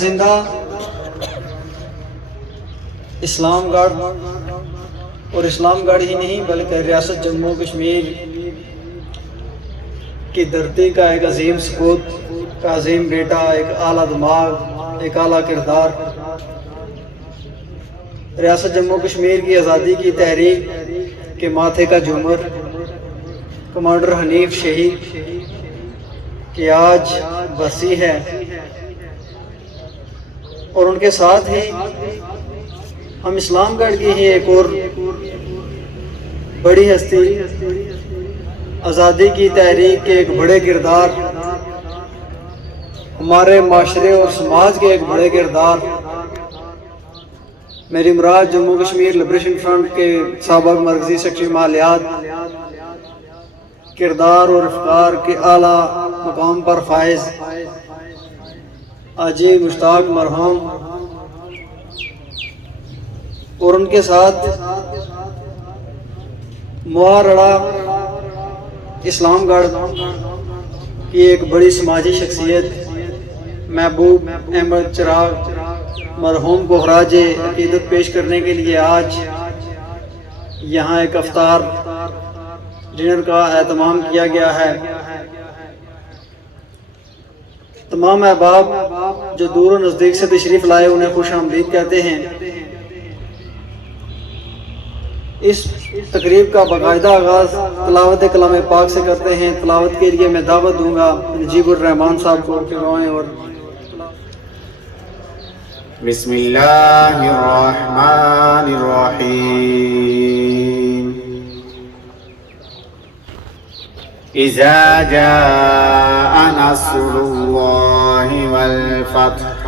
زندہ اسلام گڑھ، اور اسلام گڑھ ہی نہیں بلکہ ریاست جموں کشمیر کی دھرتی کا ایک عظیم سپوت کا عظیم بیٹا، ایک اعلیٰ دماغ، ایک اعلیٰ کردار، ریاست جموں کشمیر کی آزادی کی تحریک کے ماتھے کا جھومر کمانڈر حنیف شہید کی آج برسی ہے، اور ان کے ساتھ ہی ہم اسلام گڑھ کی ہی ایک اور بڑی ہستی، آزادی کی تحریک کے ایک بڑے کردار، ہمارے معاشرے اور سماج کے ایک بڑے کردار، میری مراد جموں کشمیر لبریشن فرنٹ کے سابق مرکزی سیکرٹری مالیات، کردار اور افکار کے اعلیٰ مقام پر فائز حاجی مشتاق مرحوم، اور ان کے ساتھ موارڑا اسلام گڑھ کی ایک بڑی سماجی شخصیت محبوب احمد چراغ مرحوم کو خراج عقیدت پیش کرنے کے لیے آج یہاں ایک افطار ڈنر کا اہتمام کیا گیا ہے۔ تمام احباب جو دور و نزدیک سے تشریف لائے انہیں خوش آمدید کہتے ہیں۔ اس تقریب کا باقاعدہ آغاز تلاوت کلام پاک سے کرتے ہیں۔ تلاوت کے لیے میں دعوت دوں گا نجیب الرحمان صاحب کو کہ روائیں اور بسم اللہ الرحمن الرحیم۔ اذا جاء نصر اللہ والفتح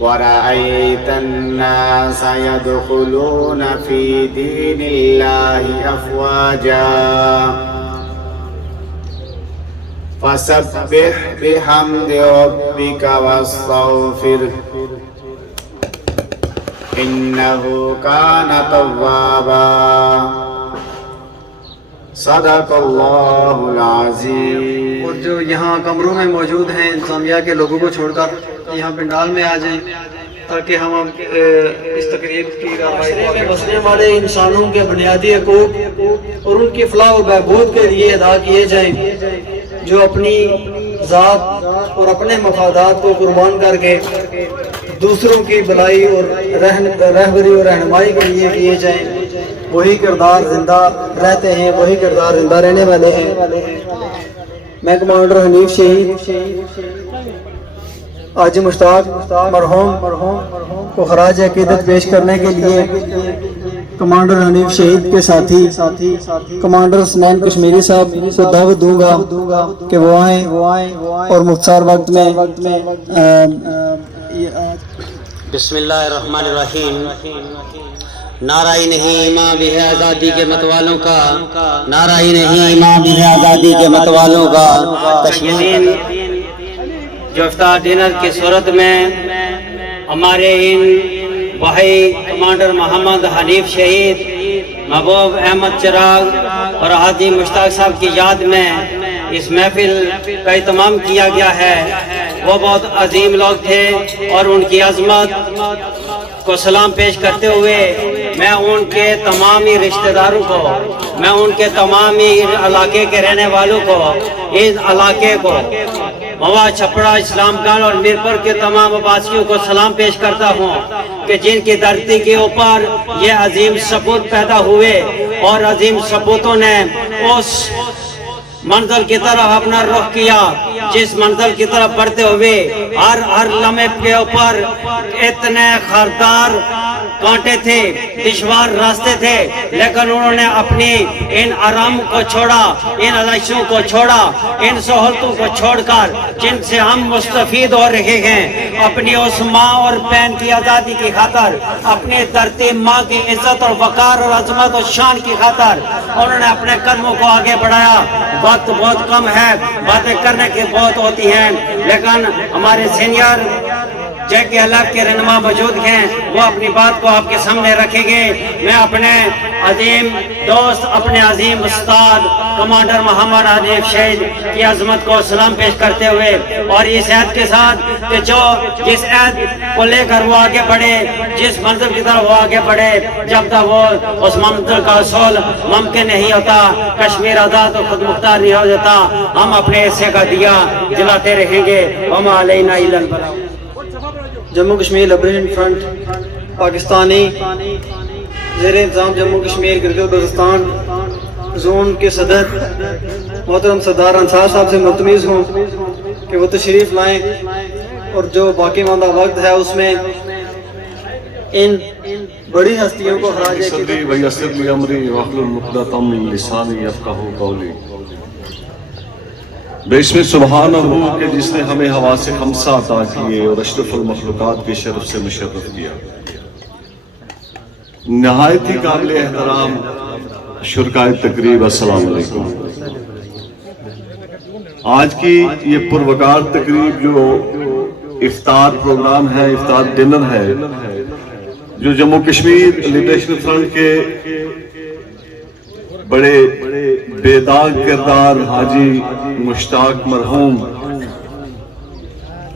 ورأيت الناس يدخلون في دين الله أفواجا فسبح بحمد ربك واستغفره إنه كان توابا صدق اللہ العظیم۔ اور جو یہاں کمروں میں موجود ہیں انتظامیہ کے لوگوں کو چھوڑ کر یہاں پنڈال میں آ جائیں تاکہ ہم اس تقریب کی معاشرے میں بسنے والے انسانوں کے بنیادی حقوق اور ان کی فلاح و بہبود کے لیے ادا کیے جائیں، جو اپنی ذات اور اپنے مفادات کو قربان کر کے دوسروں کی بھلائی اور رہبری اور رہنمائی کے لیے کیے جائیں، وہی کردار زندہ رہتے ہیں، وہی کردار زندہ رہنے والے ہیں۔ میں کمانڈر حنیف شہید حاجی مشتاق مرحوم کو خراج عقیدت پیش کرنے کے لیے کمانڈر حنیف شہید کے ساتھی کمانڈر حسنین کشمیری صاحب کو دعوت دوں گا کہ وہ آئیں اور مختصر وقت میں بسم اللہ الرحمن الرحیم۔ نعرہ نہیں ماں بھی ہے آزادی کے متوالوں کا، نعرہ نہیں ماں بھی ہے آزادی کے متوالوں کا۔ تشکیل جو افطار ڈنر کی صورت میں ہمارے ان بھائی کمانڈر محمد حنیف شہید، محبوب احمد چراغ اور حاجی مشتاق صاحب کی یاد میں اس محفل کا اہتمام کیا گیا ہے، وہ بہت عظیم لوگ تھے، اور ان کی عظمت کو سلام پیش کرتے ہوئے میں ان کے تمامی رشتہ داروں کو، میں ان کے تمامی علاقے کے رہنے والوں کو، اس علاقے کو موا چھپڑا اسلام گڑھ اور میرپور کے تمام آبادیوں کو سلام پیش کرتا ہوں کہ جن کی دھرتی کے اوپر یہ عظیم سپوت پیدا ہوئے، اور عظیم سپوتوں نے اس منزل کی طرف اپنا رخ کیا جس منزل کی طرف بڑھتے ہوئے ہر لمحے کے اوپر اتنے خاردار کانٹے تھے، دشوار راستے تھے، لیکن انہوں نے اپنی ان آرام کو چھوڑا، ان عائشوں کو چھوڑا، ان سہولتوں کو چھوڑ کر جن سے ہم مستفید ہو رہے ہیں، اپنی اس ماں اور بہن کی آزادی کی خاطر، اپنی دھرتی ماں کی عزت اور وقار اور عظمت اور شان کی خاطر انہوں نے اپنے قدموں کو آگے بڑھایا۔ وقت بہت کم ہے، باتیں کرنے کی بہت ہوتی ہیں، لیکن ہمارے سینئر جے کہ اللہ کے رہنما موجود ہیں وہ اپنی بات کو آپ کے سامنے رکھیں گے۔ میں اپنے عظیم دوست، اپنے عظیم استاد کمانڈر محمد حنیف شہید کی عظمت کو سلام پیش کرتے ہوئے اور اس عہد کے ساتھ کہ جو جس عہد کو لے کر وہ آگے بڑھے، جس منزل کی طرف وہ آگے بڑھے، جب تک وہ اس منزل کا حصول ممکن نہیں ہوتا، کشمیر آزاد و خود مختار نہیں ہو جاتا، ہم اپنے حصے کا دیا جلاتے رہیں گے۔ وما علینا الا البلاغ۔ جموں کشمیر لبریشن فرنٹ پاکستانی زیر انتظام جموں کشمیر گلگت بلتستان زون کے صدر محترم سردار انصار صاحب سے ملتمس ہوں کہ وہ تشریف لائیں اور جو باقی ماندہ وقت ہے اس میں ان بڑی ہستیوں کو خراج صدری ویسر لی امری واحلل عقدۃ من لسانی یفقہوا قولی۔ بے اسم سبحانہ ہو کہ جس نے ہمیں حواس خمسہ عطا کیے اور اشرف المخلوقات کے شرف سے مشرف کیا۔ نہایت ہی قابل احترام شرکائے تقریب، السلام علیکم۔ آج کی یہ پروقار تقریب جو افطار پروگرام ہے، افطار ڈنر ہے، جو جموں کشمیر لبریشن فرنٹ کے بڑے بے داغ کردار حاجی مشتاق مرحوم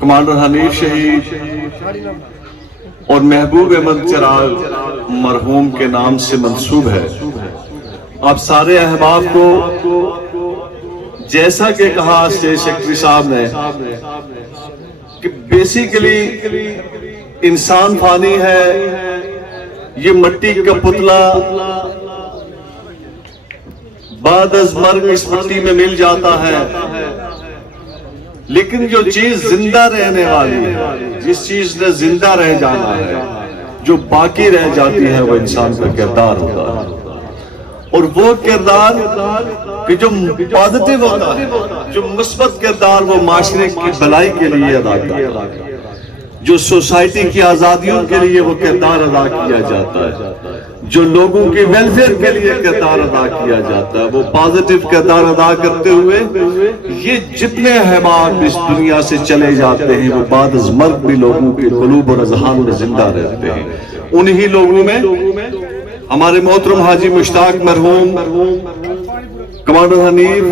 کمانڈر حنیف شہید اور محبوب احمد چراغ مرحوم کے نام سے منسوب ہے۔ آپ سارے احباب کو جیسا کہ کہا اسٹیج سیکرٹری صاحب نے کہ بیسیکلی انسان فانی ہے، یہ مٹی کا پتلا بعد از مرگ اس مٹی میں مل جاتا ہے، لیکن جو چیز زندہ رہنے والی ہے، جس چیز نے زندہ رہ جانا ہے، جو باقی رہ جاتی ہے، وہ انسان کا کردار ہوتا ہے۔ اور وہ کردار کہ جو پازیٹیو ہوتا ہے، جو مثبت کردار، وہ معاشرے کی بھلائی کے لیے ادا کرتا ہے، جو سوسائٹی کی آزادیوں کے لیے وہ کردار ادا کیا جاتا ہے، جو لوگوں کے ویلفیئر کے لیے کردار ادا کیا جاتا ہے، وہ پازیٹیو کردار ادا کرتے ہوئے یہ جتنے احباب اس دنیا سے چلے جاتے ہیں وہ بعد از مرگ بھی لوگوں کے قلوب اور اذہان میں زندہ رہتے ہیں۔ انہی لوگوں میں ہمارے محترم حاجی مشتاق مرحوم کمانڈر حنیف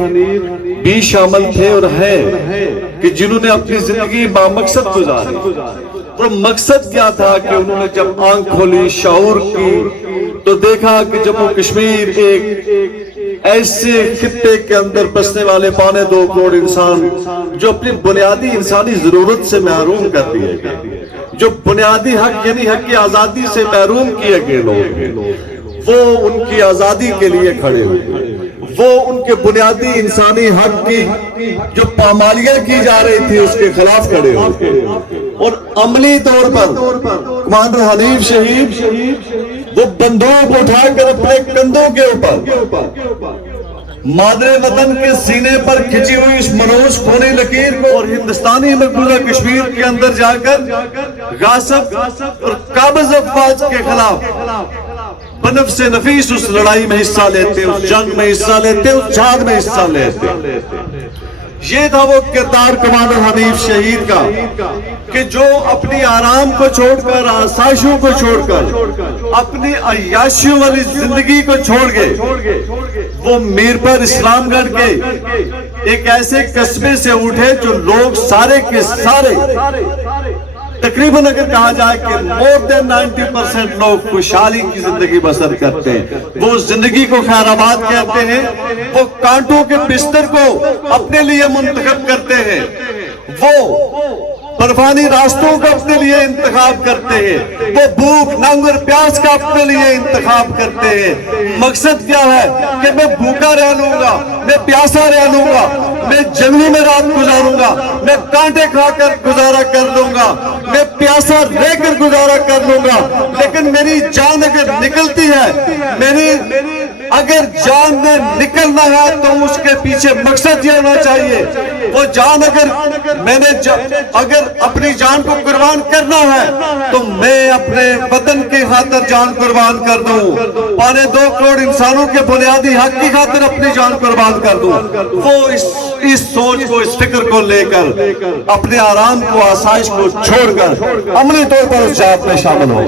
بھی شامل تھے اور ہیں کہ جنہوں نے اپنی زندگی بامقصد گزاری۔ اور مقصد کیا تھا کہ انہوں نے جب آنکھ کھولی، شعور کی، تو دیکھا کہ جموں کشمیر ایک ایسے خطے کے اندر بسنے والے 2.25 کروڑ انسان جو اپنی بنیادی انسانی ضرورت سے محروم کر دیے گئے، جو بنیادی حق یعنی حق کی آزادی سے محروم کیے گئے لوگ ہیں، وہ ان کی آزادی کے لیے کھڑے ہوئے، وہ ان کے بنیادی انسانی حق کی جو پامالیاں کی جا رہی تھی اس کے خلاف کھڑے ہوئے، اور عملی طور پر کمانڈر حنیف شہید وہ بندوق اٹھا کر اپنے کندھوں کے اوپر مادر وطن کے سینے پر کھچی ہوئی اس منوس خونی لکیر کو اور ہندوستانی مقبوضہ کشمیر کے اندر جا کر غاصب اور قابض افواج کے خلاف بنفس نفیس اس لڑائی میں حصہ لیتے، اس جنگ میں حصہ لیتے، اس جہاد میں حصہ لیتے۔ یہ تھا وہ کردار کمانڈر حنیف شہید کا کہ جو اپنی آرام کو چھوڑ کر، آسائشوں کو چھوڑ کر، اپنی عیاشیوں والی زندگی کو چھوڑ گئے، وہ میرپور اسلام گڑھ کے ایک ایسے قصبے سے اٹھے جو لوگ سارے کے سارے تقریباً اگر کہا جائے کہ more than 90% لوگ خوشحالی کی زندگی بسر کرتے ہیں، وہ زندگی کو خیر آباد کہتے ہیں، وہ کانٹوں کے بستر کو اپنے لیے منتخب کرتے ہیں، وہ برفانی راستوں کا اپنے لیے انتخاب کرتے ہیں، وہ بھوک ننگ اور پیاس کا اپنے لیے انتخاب کرتے ہیں۔ مقصد کیا ہے کہ میں بھوکا رہ لوں گا، میں پیاسا رہ لوں گا، میں جنگلوں میں رات گزاروں گا، میں کانٹے کھا کر گزارا کر لوں گا، میں پیاسا رہ کر گزارا کر لوں گا، لیکن میری جان اگر نکلتی ہے، اگر جان میں نکلنا ہے تو اس کے پیچھے مقصد یہ ہونا چاہیے، وہ جان اگر اپنی جان کو قربان کرنا ہے تو میں اپنے وطن کی خاطر جان قربان کر دوں، 2.25 کروڑ انسانوں کے بنیادی حق کی خاطر اپنی جان قربان کر دوں۔ وہ اس سوچ کو، اس فکر کو لے کر اپنے آرام کو، آسائش کو چھوڑ کر عملی طور پر اس جہاد میں شامل ہو۔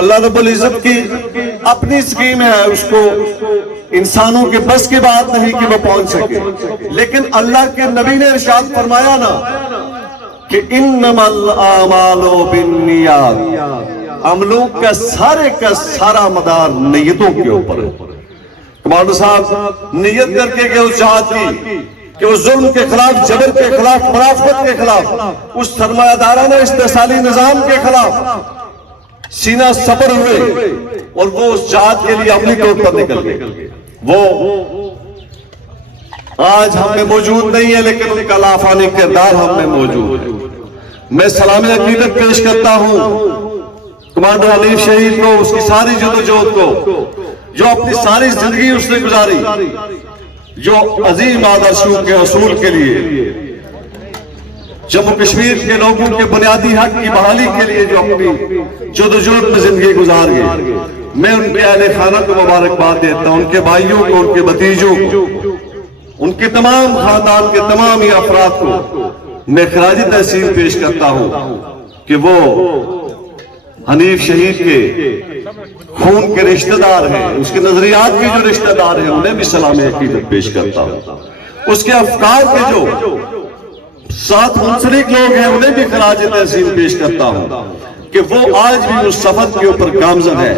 اللہ رب العزت کی اپنی اسکیم ہے، اس کو انسانوں کے بس کی بات نہیں کہ وہ پہنچ سکے، لیکن اللہ کے نبی نے ارشاد فرمایا نا کہ انما الاعمال بالنیات، عملوں کا سارا مدار نیتوں کے اوپر ہے۔ کمانڈر صاحب نیت کر کے کہ اس جہاد کی، کہ اس ظلم کے خلاف، جبر کے خلاف، منافقت کے خلاف، اس سرمایہ دارانہ استحصالی نظام کے خلاف سینہ سپر ہوئے اور وہ اس جہاد کے لیے عملی طور پر نکل گئے۔ وہ آج ہم میں موجود نہیں ہے، لیکن ان کا لافانی کردار ہم میں موجود ہے۔ میں سلام عقیدت پیش کرتا ہوں کمانڈر حنیف شہید کو، اس کی ساری جدوجہد کو، جو اپنی ساری زندگی اس نے گزاری، جو عظیم آدرشوں کے اصول کے لیے، جموں کشمیر کے لوگوں کے بنیادی حق کی بحالی کے لیے جو اپنی جدوجہد میں زندگی گزار گئے، میں ان کے اہل خانہ کو مبارکباد دیتا ہوں، ان کے بھائیوں کو، ان کے بھتیجوں کو، ان کے تمام خاندان کے تمام ہی افراد کو میں خراج تحسین پیش کرتا ہوں کہ وہ حنیف شہید کے خون کے رشتہ دار ہیں، اس کے نظریات کے جو رشتہ دار ہیں، انہیں بھی سلام عقیدت پیش کرتا ہوں۔ اس کے افکار کے جو ساتھ منسلک لوگ ہیں، انہیں بھی خراج تحسین پیش کرتا ہوں کہ وہ آج بھی اس صفت کے اوپر گامزن ہے۔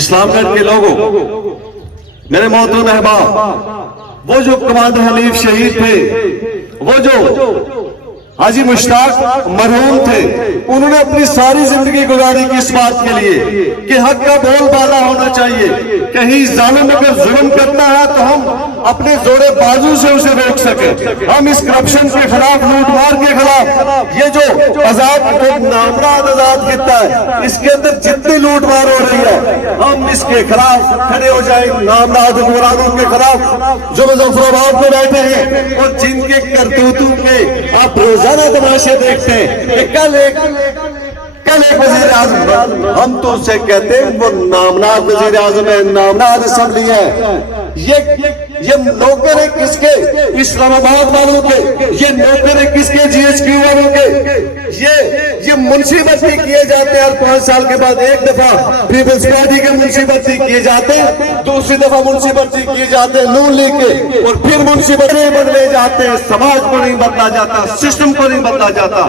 اسلام گڑھ کے لوگوں، میرے محترم احباب، وہ جو کمانڈر حنیف شہید تھے، وہ جو حاجی مشتاق مرحوم تھے، انہوں نے اپنی ساری زندگی گزاری کی اس بات کے لیے کہ حق کا بول بالا ہونا چاہیے، کہیں ظالم اگر ظلم کرتا ہے تو ہم اپنے زور بازو سے اسے روک سکیں، ہم اس کرپشن کے خلاف، لوٹ مار کے خلاف، یہ جو آزاد نامراد آزاد خطہ ہے، اس کے اندر جتنی لوٹ مار ہو رہی ہے، ہم اس کے خلاف کھڑے ہو جائیں، نامراد حکمرانوں کے خلاف جو مظفر آباد میں بیٹھے ہیں اور جن کے کرتوتوں کے آپ روزانہ تماشے دیکھتے ہیں کہ کل ایک وزیر اعظم، ہم تو اسے کہتے ہیں وہ نامناد وزیر اعظم ہے، نامناد اسمبلی ہے، یہ نوکر ہے کس کے؟ اسلام آباد والوں کے، یہ نوکر ہے کس کے؟ جی ایچ کیو والوں کے، یہ منشی بھرتی کیے جاتے ہیں ہر 5 سال کے بعد ایک دفعہ پیپلز پارٹی کے منشی بھرتی کیے جاتے ہیں، دوسری دفعہ منشی بھرتی کیے جاتے ہیں نون لیگ کے، اور پھر منشی بھرتی بدلے جاتے ہیں، سماج کو نہیں بدلا جاتا، سسٹم کو نہیں بدلا جاتا۔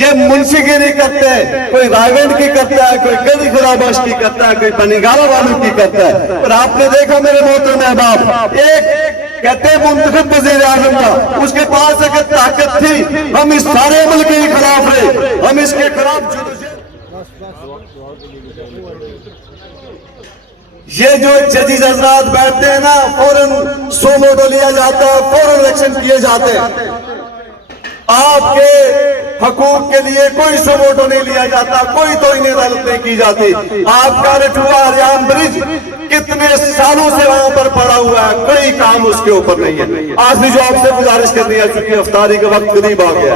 یہ منشی گیری کرتے ہیں، کوئی رائیگنڈ کی کرتا ہے، کوئی گلی خراباش کی کرتا ہے، کوئی بنیگارہ والوں کی کرتا ہے۔ اور آپ نے دیکھا میرے محترم احباب، ایک کہتے ہیں منتخب وزیر اعظم کا، اس کے پاس اگر طاقت تھی، ہم اس سارے عمل کے خلاف رہے، ہم اس کے خلاف یہ جو ججز حضرات بیٹھتے ہیں نا، فوراً 100 ووٹ لیا جاتا ہے، فوراً الیکشن کیے جاتے ہیں۔ آپ کے حقوق کے لیے کوئی 100 ووٹ نہیں لیا جاتا، کوئی توہین عدالت نہیں کی جاتی۔ آپ کا رٹوا ریان برج کتنے سالوں سے وہاں پر پڑا ہوا ہے، کوئی کام اس کے اوپر نہیں ہے۔ آج بھی جو آپ سے گزارش کرنی ہے، چونکہ افطاری کا وقت قریب آ گیا،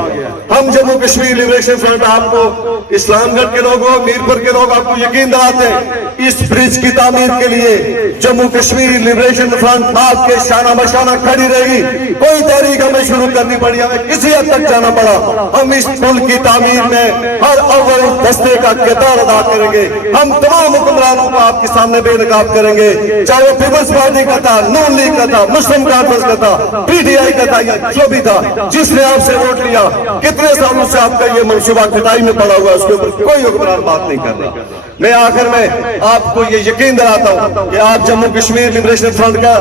ہم جموں کشمیر لبریشن فرنٹ آپ کو، اسلام گڑھ کے لوگوں، میرپور کے لوگ آپ کو یقین دلاتے ہیں، اس برج کی تعمیر کے لیے جموں کشمیر لبریشن فرنٹ آپ کے شانہ بشانہ کھڑی رہے گی۔ کوئی تحریک ہمیں شروع کرنی پڑی، ہمیں کسی حد تک جانا پڑا، ہم اس پل کی تعمیر میں ہر اول دستے کا کردار ادا کریں گے۔ ہم تمام حکمرانوں کو آپ کے سامنے بے نقاب کریں گے، چاہے وہ پیپلز پارٹی کا تھا، نون لیگ کا تھا، مسلم کانفرنس کا تھا، پی ٹی آئی کا تھا، یا جو بھی تھا، جس نے آپ سے ووٹ لیا، کتنے سالوں سے آپ کا یہ منصوبہ کٹائی میں پڑا ہوا ہے، اس کے اوپر کوئی حکمران بات نہیں کر رہا۔ میں آخر میں آپ کو یہ یقین دلاتا ہوں کہ آپ جموں کشمیر لبریشن فرنٹ کا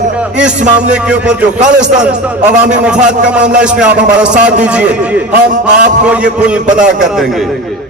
اس معاملے کے اوپر جو خالصتاً عوامی مفاد کا معاملہ، اس میں آپ ہمارا ساتھ دیجئے، ہم آپ کو یہ پل بنا کر دیں گے۔